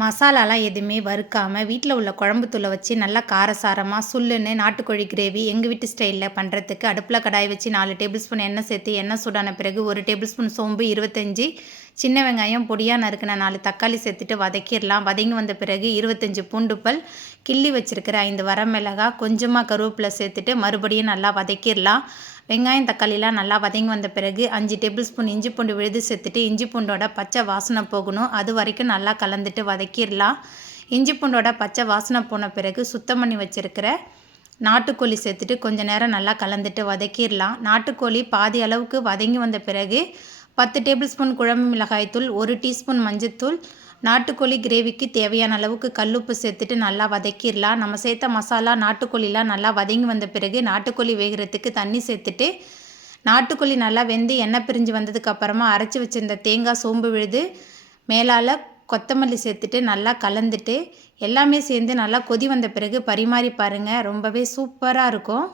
மசாலாலாம் எதுவுமே வறுக்காம, வீட்ல உள்ள குழம்பு தூள வச்சு நல்லா காரசாரமா சுல்லுன்னு நாட்டுக்கோழி கிரேவி எங்க வீட்டு ஸ்டைல்ல பண்றதுக்கு அடுப்புல கடாய் வச்சு 4 டேபிள் ஸ்பூன் எண்ணெய் சேர்த்து, எண்ணெய் சூடான பிறகு 1 டேபிள் ஸ்பூன் சோம்பு, 25 சின்ன வெங்காயம், பொடியா நறுக்குன 4 தக்காளி சேர்த்துட்டு வதக்கிடலாம். வதங்கி வந்த பிறகு 25 பூண்டு பல், கிள்ளி வச்சிருக்கிற 5 வரமிளகாய், கொஞ்சமா கருவேப்பிலை சேர்த்துட்டு மறுபடியும் நல்லா வதக்கிடலாம். வெங்காயம், தக்காளிலாம் நல்லா வதங்கி வந்த பிறகு 5 டேபிள் ஸ்பூன் இஞ்சி பூண்டு விழுது சேர்த்துட்டு, இஞ்சி பூண்டோட பச்சை வாசனை போகணும். அது வரைக்கும் நல்லா கலந்துட்டு வதக்கிடலாம். இஞ்சி பூண்டோட பச்சை வாசனை போன பிறகு சுத்தம் பண்ணி வச்சிருக்கிற நாட்டுக்கோழி சேர்த்துட்டு கொஞ்ச நேரம் நல்லா கலந்துட்டு வதக்கிடலாம். நாட்டுக்கோழி பாதி அளவுக்கு வதங்கி வந்த பிறகு 10 டேபிள் ஸ்பூன் குழம்பு மிளகாய்த்தூள், 1 டீஸ்பூன் மஞ்சத்தூள், நாட்டுக்கோழி கிரேவிக்கு தேவையான அளவுக்கு கல்லுப்பு சேர்த்துட்டு நல்லா வதக்கிடலாம். நம்ம சேர்த்த மசாலா நாட்டுக்கோழிலாம் நல்லா வதங்கி வந்த பிறகு நாட்டுக்கோழி வேகிறதுக்கு தண்ணி சேர்த்துட்டு, நாட்டுக்கோழி நல்லா வெந்து எண்ணெய் பிரிஞ்சு வந்ததுக்கு அப்புறமா அரைச்சி வச்சிருந்த தேங்காய், சோம்பு விழுது, மேலால் கொத்தமல்லி சேர்த்துட்டு நல்லா கலந்துட்டு எல்லாமே சேர்ந்து நல்லா கொதி வந்த பிறகு பரிமாறி பாருங்கள். ரொம்பவே சூப்பராக இருக்கும்.